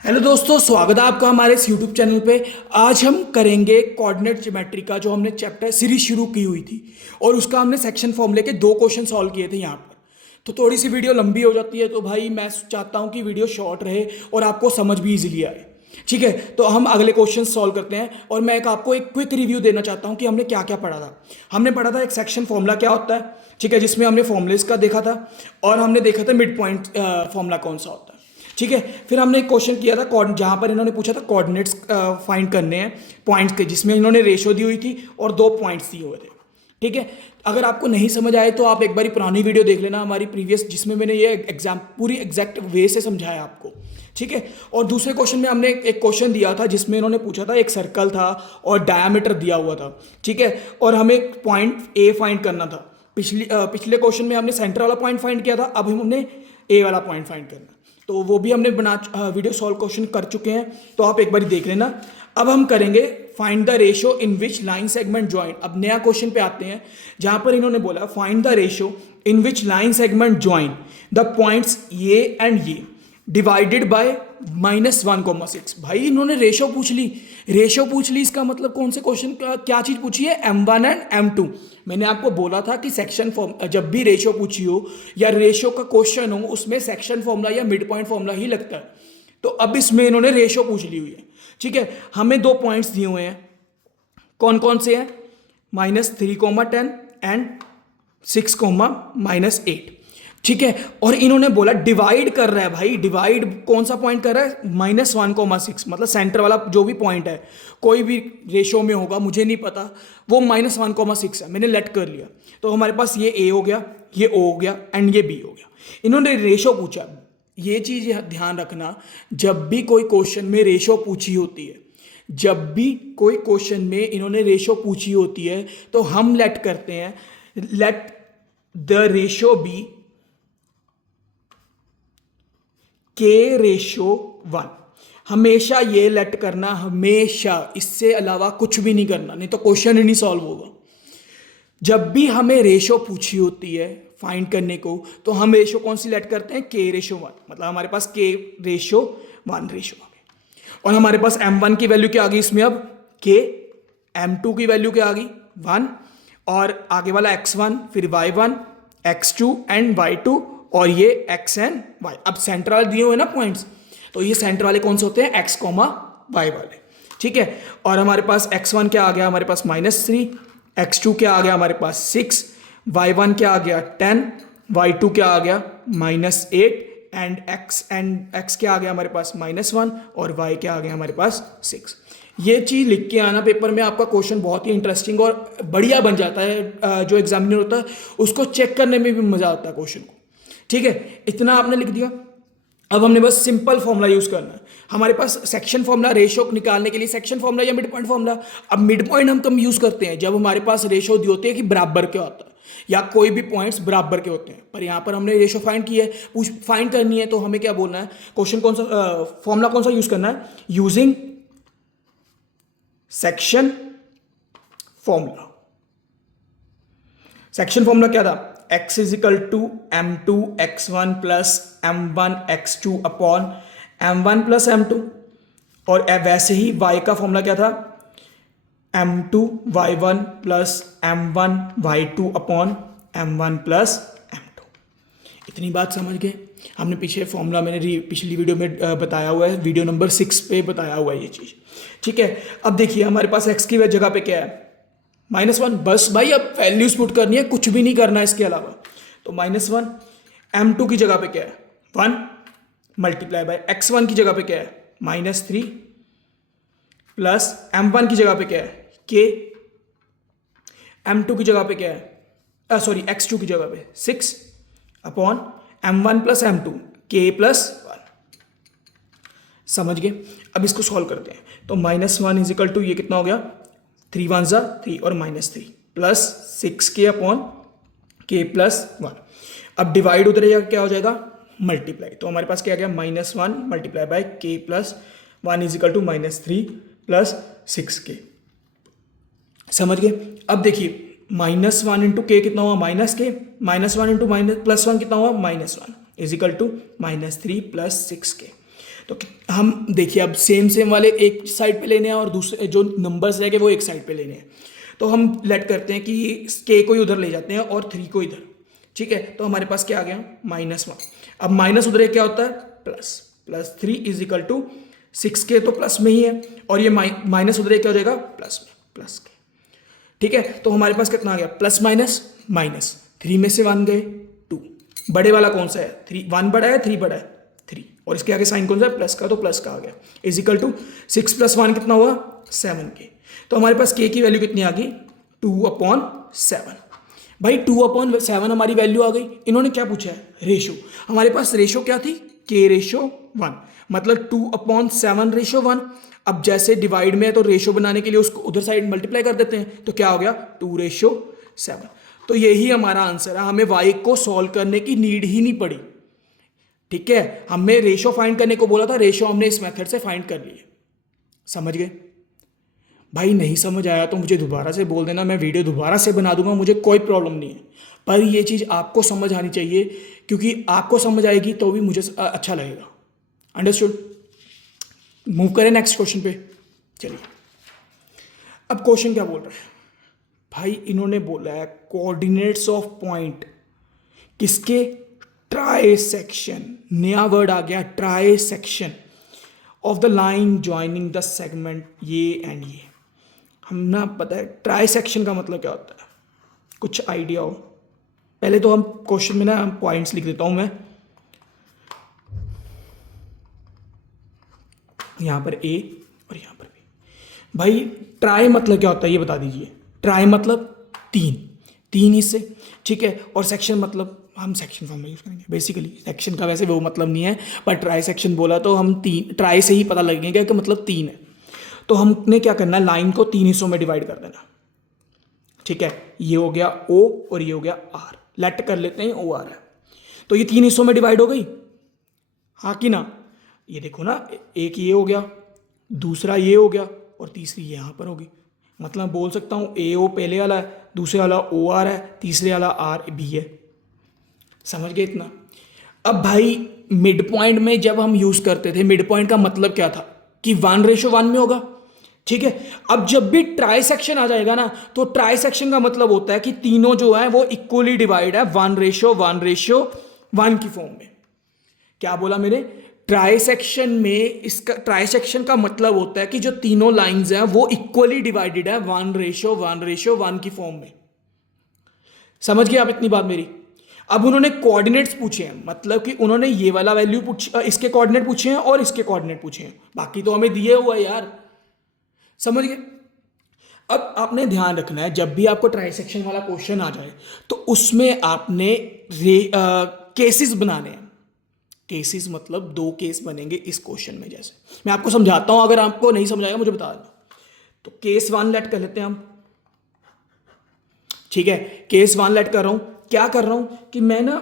Hello दोस्तों, स्वागत है आपका हमारे इस यूट्यूब चैनल पे। आज हम करेंगे कोऑर्डिनेट ज्योमेट्री का जो हमने चैप्टर सीरीज शुरू की हुई थी और उसका हमने सेक्शन फॉर्मूले के 2 क्वेश्चन सॉल्व किए थे यहाँ पर। तो थोड़ी सी वीडियो लंबी हो जाती है, तो भाई मैं चाहता हूँ कि वीडियो शॉर्ट रहे और आपको समझ भी इजीली आए। ठीक है, तो हम अगले क्वेश्चन सॉल्व करते हैं और मैं आपको एक क्विक रिव्यू देना चाहता हूँ कि हमने क्या क्या पढ़ा था। हमने पढ़ा था एक सेक्शन फॉर्मूला क्या होता है, ठीक है, जिसमें हमने फॉर्मूलेस का देखा था और हमने देखा था मिड पॉइंट फॉर्मूला कौन सा होता है। ठीक है, फिर हमने एक क्वेश्चन किया था जहां पर इन्होंने पूछा था कोऑर्डिनेट्स फाइंड करने हैं पॉइंट्स के, जिसमें इन्होंने रेशो दी हुई थी और 2 पॉइंट्स दिए हुए थे। ठीक है, अगर आपको नहीं समझ आए तो आप एक बारी पुरानी वीडियो देख लेना हमारी प्रीवियस, जिसमें मैंने ये एग्जाम पूरी एग्जैक्ट वे से समझाया आपको। ठीक है, और दूसरे क्वेश्चन में हमने एक क्वेश्चन दिया था जिसमें इन्होंने पूछा था, एक सर्कल था और डायामीटर दिया हुआ था। ठीक है, और हमें पॉइंट ए फाइंड करना था। पिछले क्वेश्चन में हमने सेंटर वाला पॉइंट फाइंड किया था, अब हमने ए वाला पॉइंट फाइंड करना। तो वो भी हमने वीडियो सॉल्व क्वेश्चन कर चुके हैं, तो आप एक बार देख लेना। अब हम करेंगे find the ratio in which line segment join. अब नया क्वेश्चन पे आते हैं जहां पर इन्होंने बोला find the ratio in which line segment join the points ये एंड ये डिवाइडेड बाय -1,6। भाई इन्होंने रेशो पूछ ली। रेशो पूछ ली, इसका मतलब कौन से क्वेश्चन का क्या चीज पूछी है? M1 and M2। मैंने आपको बोला था कि सेक्शन फॉर्म जब भी रेशो पूछी हो या रेशो का क्वेश्चन हो, उसमें सेक्शन फॉर्मूला या मिड पॉइंट फॉर्मूला ही लगता है। तो अब इसमें इन्होंने रेशो पूछ ली हुई है। ठीक है, हमें 2 पॉइंट्स दिए हुए हैं, कौन कौन से हैं? -3,10 एंड 6,-8। ठीक है, और इन्होंने बोला डिवाइड कर रहा है। भाई डिवाइड कौन सा पॉइंट कर रहा है? -1,6, मतलब सेंटर वाला जो भी पॉइंट है, कोई भी रेशो में होगा, मुझे नहीं पता, वो -1,6 है। मैंने लेट कर लिया, तो हमारे पास ये ए हो गया, ये ओ हो गया एंड ये बी हो गया। इन्होंने रेशो पूछा। ये चीज ध्यान रखना, जब भी कोई क्वेश्चन में रेशो पूछी होती है, जब भी कोई क्वेश्चन में इन्होंने रेशो पूछी होती है, तो हम लेट करते हैं, let the ratio B K/1। हमेशा ये लेट करना, हमेशा, इससे अलावा कुछ भी नहीं करना, नहीं तो क्वेश्चन ही नहीं सॉल्व होगा। जब भी हमें रेशो पूछी होती है फाइंड करने को, तो हम रेशो कौन सी लेट करते हैं? K/1। मतलब हमारे पास K/1 रेशो आ गई और हमारे पास M1 की वैल्यू क्या आ गई इसमें? अब K, M2 की वैल्यू क्या आ गई? 1, और आगे वाला X1, फिर Y1, X2 एंड Y2, और ये X एंड Y। अब सेंटर वाले दिए हुए ना पॉइंट्स, तो ये सेंटर वाले कौन से होते हैं? X, Y वाले। ठीक है, और हमारे पास X1 क्या आ गया? हमारे पास -3, X2 क्या आ गया? हमारे पास 6, Y1 क्या आ गया? 10, Y2 क्या आ गया? -8 एंड X क्या आ गया हमारे पास? -1, और Y क्या आ गया हमारे पास? 6। ये चीज़ लिख के आना पेपर में, आपका क्वेश्चन बहुत ही इंटरेस्टिंग और बढ़िया बन जाता है। जो एग्जामिनर होता है उसको चेक करने में भी मजा आता है क्वेश्चन को। ठीक है, इतना आपने लिख दिया। अब हमने बस सिंपल फॉर्मूला यूज करना है। हमारे पास सेक्शन फॉर्मूला रेशो निकालने के लिए सेक्शन फॉर्मूला या मिड पॉइंट फॉर्मूला। अब मिड पॉइंट हम कम यूज करते हैं जब हमारे पास रेशो दी होती है कि बराबर के होता है या कोई भी पॉइंट्स बराबर के होते हैं, पर यहाँ पर हमने रेशो फाइंड की है, फाइंड करनी है, तो हमें क्या बोलना है? क्वेश्चन कौन सा, फॉर्मूला कौन सा यूज करना है? Using section formula. Section formula क्या था? x = m2 x1 plus m1 x2 upon m1 plus m2। और वैसे ही y का फॉर्मूला क्या था? m2 y1 plus m1 y2 upon m1 plus m2। इतनी बात समझ गए? हमने पीछे फॉर्मूला मैंने पिछली वीडियो में बताया हुआ है, वीडियो नंबर 6 पे बताया हुआ है ये चीज़। ठीक है, अब देखिए हमारे पास x की जगह पे क्या है? -1। बस भाई अब वैल्यूज पुट करनी है, कुछ भी नहीं करना है इसके अलावा। तो -1, M2 की जगह पे क्या है? 1 मल्टीप्लाई बाय X1 की जगह पे क्या है? -3 प्लस M1 की जगह पे क्या है? K, M2 की जगह पे क्या है? सॉरी, X2 की जगह पे 6 upon M1 plus M2 K plus 1। समझ गए? अब इसको सॉल्व करते हैं। तो -1 = ये कितना हो गया? 3 1 ज़ा 3 और -3 plus 6K upon K plus 1। अब डिवाइड उधर जाकर क्या हो जाएगा? मल्टीप्लाई। तो हमारे पास क्या आ गया? -1 multiply by K plus 1 = -3 plus 6K। समझ गए? अब देखिए -1 इंटू K कितना हुआ? -K, -1 इंटू +1 कितना हुआ? -1 = -3 प्लस 6K। तो हम देखिए अब सेम वाले एक साइड पे लेने हैं और दूसरे जो नंबर्स रह गए वो एक साइड पे लेने हैं। तो हम लेट करते हैं कि के को ही उधर ले जाते हैं और 3 को इधर। ठीक है, तो हमारे पास क्या आ गया -1। अब माइनस उधर क्या होता है प्लस, +3 इज इक्वल टू 6 के तो प्लस में ही है और ये माइनस उधर क्या हो जाएगा प्लस में, प्लस के। ठीक है, तो हमारे पास कितना आ गया प्लस माइनस माइनस, 3 में से 1 गए 2। बड़े वाला कौन सा है 3, 1 बड़ा है 3 बड़ा है 3, और इसके आगे साइन कौन सा है प्लस का, तो प्लस का आ गया इज इक्वल टू 6 + 1 कितना हुआ 7 के। तो हमारे पास के की वैल्यू कितनी आ गई 2/7। भाई 2/7 हमारी वैल्यू आ गई। इन्होंने क्या पूछा है रेशो, हमारे पास रेशो क्या थी k/1, मतलब 2/7/1। अब जैसे डिवाइड में है तो रेशो बनाने के लिए उसको उधर साइड मल्टीप्लाई कर देते हैं, तो क्या हो गया 2/7। तो यही हमारा आंसर है, हमें y को सॉल्व करने की नीड ही नहीं पड़ी। ठीक है, हमें रेशो फाइंड करने को बोला था, रेशो हमने इस मेथड से फाइंड कर लिए। समझ गए? भाई नहीं समझ आया तो मुझे दोबारा से बोल देना, मैं वीडियो दोबारा से बना दूंगा, मुझे कोई प्रॉब्लम नहीं है। पर ये चीज़ आपको समझ आनी चाहिए, क्योंकि आपको समझ आएगी तो भी मुझे अच्छा लगेगा। अंडरस्टूड? मूव करें नेक्स्ट क्वेश्चन पे। चलिए, अब क्वेश्चन क्या बोल रहा है भाई, इन्होंने बोला है कोऑर्डिनेट्स ऑफ पॉइंट किसके, ट्राई सेक्शन। नया वर्ड आ गया try section of the line joining the segment ये एंड ये। हम ना पता है ट्राई सेक्शन का मतलब क्या होता है, कुछ आइडिया हो? पहले तो हम क्वेश्चन में ना पॉइंट्स लिख देता हूं मैं, यहां पर ए और यहां पर बी। भाई ट्राई मतलब क्या होता है ये बता दीजिए। ट्राई मतलब 3 हिस्से, ठीक है, और सेक्शन मतलब हम सेक्शन फॉर्म में यूज करेंगे। बेसिकली सेक्शन का वैसे वो मतलब नहीं है, पर ट्राई सेक्शन बोला तो हम 3, ट्राई से ही पता लगेगा कि मतलब 3 है। तो हमने क्या करना है, लाइन को 3 हिस्सों में डिवाइड कर देना। ठीक है, ये हो गया O और ये हो गया R, लेट कर लेते हैं OR है। तो ये 3 हिस्सों में डिवाइड हो गई, हाँ कि ना? ये देखो ना, एक ये हो गया, दूसरा ये हो गया और तीसरी यहाँ पर होगी। मतलब बोल सकता हूँ AO पहले वाला है, दूसरे वाला OR है, तीसरे वाला RB है। समझ गए इतना? अब भाई मिड पॉइंट में जब हम यूज करते थे, मिड पॉइंट का मतलब क्या था कि 1:1 में होगा। ठीक है, अब जब भी ट्राई सेक्शन आ जाएगा ना, तो ट्राई सेक्शन का मतलब होता है कि तीनों जो है वो इक्वली डिवाइड है 1:1 की फॉर्म में। क्या बोला मैंने? ट्राई सेक्शन में, इसका ट्राई सेक्शन का मतलब होता है कि जो तीनों लाइंस हैं वो इक्वली डिवाइडेड है 1:1 की फॉर्म में। समझ गए आप इतनी बात मेरी? अब उन्होंने कोऑर्डिनेट्स पूछे हैं, मतलब कि उन्होंने ये वाला वैल्यू इसके कोऑर्डिनेट पूछे हैं और इसके कोऑर्डिनेट पूछे हैं, बाकी तो हमें दिए हुआ है यार। समझ गए? अब आपने ध्यान रखना है, जब भी आपको ट्राई सेक्शन वाला क्वेश्चन आ जाए तो उसमें आपने केसेस बनाने हैं। केसेस मतलब 2 केस बनेंगे इस क्वेश्चन में। जैसे मैं आपको समझाता हूं, अगर आपको नहीं समझाएगा मुझे बता देना। तो केस 1 लेट कर लेते हैं हम। ठीक है, केस 1 लेट कर रहा हूं। क्या कर रहा हूं कि मैं ना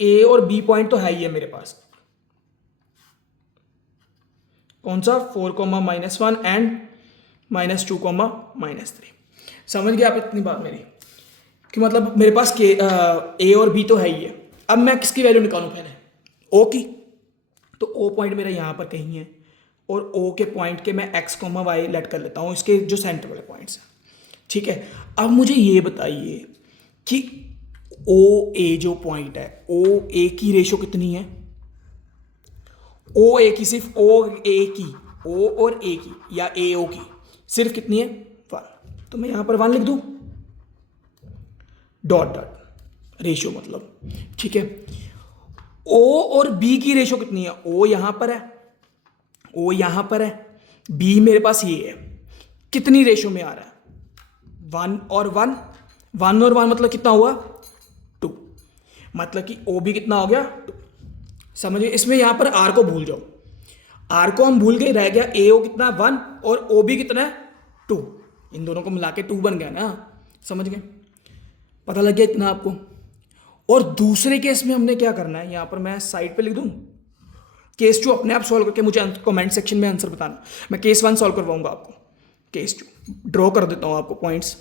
A और B पॉइंट तो है ही है मेरे पास, कौन सा 4, -1 एंड -2, -3। समझ गए आप इतनी बात मेरी? कि मतलब मेरे पास A और B तो है ही है। अब मैं किसकी वैल्यू निकालूं पहले? O की। तो O पॉइंट मेरा यहां पर कहीं है और O के पॉइंट के मैं X, Y लेट कर लेता हूं, इसके जो सेंटर वाले पॉइंट्स हैं। ठीक है, अब मुझे ये बताइए कि OA जो पॉइंट है, OA की रेशो कितनी है? OA की, सिर्फ OA की, O और A की या AO की सिर्फ कितनी है? 1। तो मैं यहां पर 1 लिख दूं, डॉट डॉट रेशो मतलब। ठीक है, O और B की रेशो कितनी है? O यहां पर है, O यहां पर है, B मेरे पास ये है। कितनी रेशो में आ रहा है? 1 और 1, 1 और 1 मतलब कितना हुआ? 2। मतलब कि O भी कितना हो गया? 2। समझिए, इसमें यहां पर R को भूल जाओ, R को हम भूल गए, रह गया AO कितना 1 और OB कितना है 2। इन दोनों को मिला के 2 बन गया ना। समझ गए? पता लग गया इतना आपको? और दूसरे केस में हमने क्या करना है, यहां पर मैं साइड पे लिख दूं, केस 2 अपने आप सॉल्व करके मुझे कमेंट सेक्शन में आंसर बताना। मैं केस 1 सॉल्व करवाऊंगा आपको, केस 2 ड्रॉ कर देता हूं आपको पॉइंट्स।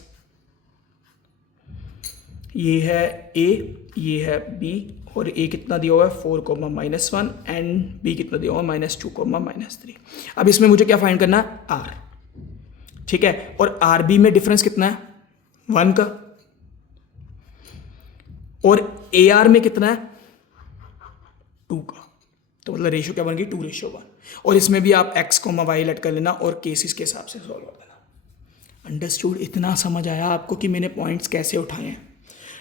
ये है ए, ये है बी, और ए कितना दिया हुआ है 4, -1 एंड बी कितना दिया हुआ है -2, -3। अब इसमें मुझे क्या फाइंड करना है, आर। ठीक है, और आर बी में डिफरेंस कितना है 1 का, और ए आर में कितना है 2 का। तो मतलब रेशियो क्या बन गई 2:1। और इसमें भी आप x, y लेट कर लेना और केसेस के हिसाब से सॉल्व कर देना। अंडरस्टूड? इतना समझ आया आपको कि मैंने पॉइंट्स कैसे उठाए हैं?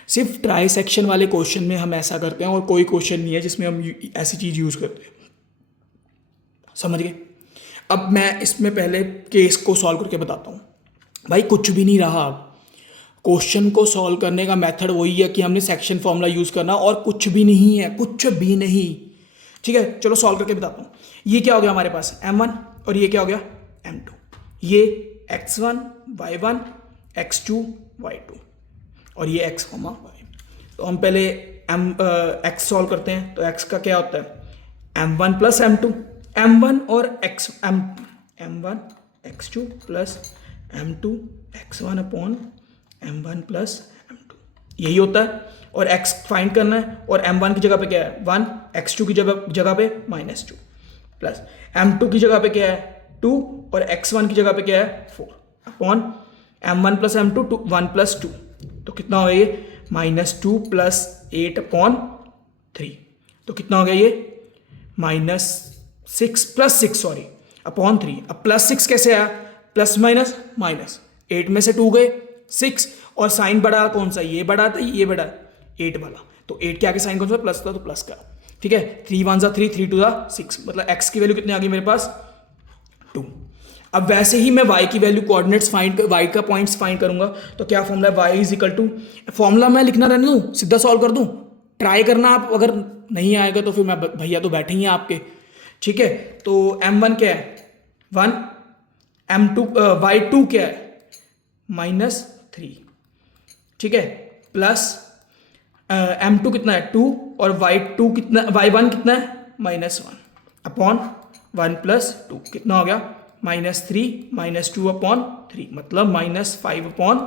सिर्फ ट्राई सेक्शन वाले क्वेश्चन में हम ऐसा करते हैं और कोई क्वेश्चन नहीं है जिसमें हम ऐसी चीज़ यूज़ करते हैं। समझ गए? अब मैं इसमें पहले केस को सॉल्व करके बताता हूँ। भाई कुछ भी नहीं रहा, अब क्वेश्चन को सॉल्व करने का मेथड वही है कि हमने सेक्शन फॉर्मूला यूज़ करना, और कुछ भी नहीं है, कुछ भी नहीं। ठीक है, चलो सॉल्व करके बताता हूँ। ये क्या हो गया हमारे पास m1, और ये क्या हो गया m2। ये x1 y1 x2 y2, और ये x, y। तो हम पहले x सॉल्व करते हैं। तो x का क्या होता है m1 प्लस m2, m1 और m1 x2 plus m2 x1 upon m1 plus m2, यही होता है। और x फाइंड करना है, और m1 की जगह पे क्या है 1, x2 की जगह पे -2, प्लस m2 की जगह पे क्या है 2, और x1 की जगह पे क्या है 4 upon m1 plus m2 1 plus 2। तो कितना हो गया ये -2 प्लस 8 अपॉन 3। तो कितना हो गया ये -6 प्लस 6 सॉरी अपॉन 3। अब +6 कैसे आया, प्लस माइनस माइनस, 8 में से 2 गए 6, और साइन बड़ा कौन सा, ये बड़ा था ये बड़ा 8 वाला। तो 8 के आगे साइन कौन सा प्लस था, तो प्लस का। ठीक है, 3 1 3 3 2 6, मतलब x की वैल्यू कितनी आ गई मेरे पास 2। अब वैसे ही मैं y की वैल्यू कोऑर्डिनेट्स फाइंड, y का पॉइंट्स फाइंड करूंगा। तो क्या फॉर्मूला है, y is equal to, formula मैं लिखना रहने दूँ, सीधा सॉल्व कर दूँ, ट्राई करना आप, अगर नहीं आएगा तो फिर मैं भैया तो बैठे ही हैं आपके। ठीक है, तो m1 क्या है 1, m2 y2 क्या है -3। ठीक है, प्लस m2 कितना है 2, और y2 कितना, y1 कितना है -1 अपॉन 1 प्लस 2, कितना हो गया -3 -2 अपॉन 3, मतलब -5 अपॉन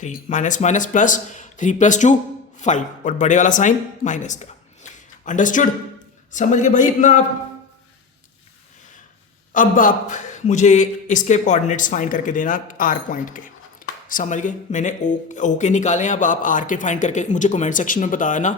3। माइनस माइनस प्लस, 3 + 2 5, और बड़े वाला साइन माइनस का। अंडरस्टूड? समझ गए भाई इतना आप? अब आप मुझे इसके कोऑर्डिनेट्स फाइंड करके देना आर पॉइंट के। समझ गए? मैंने ओ के निकाले हैं, अब आप आर के फाइंड करके मुझे कमेंट सेक्शन में बताया ना।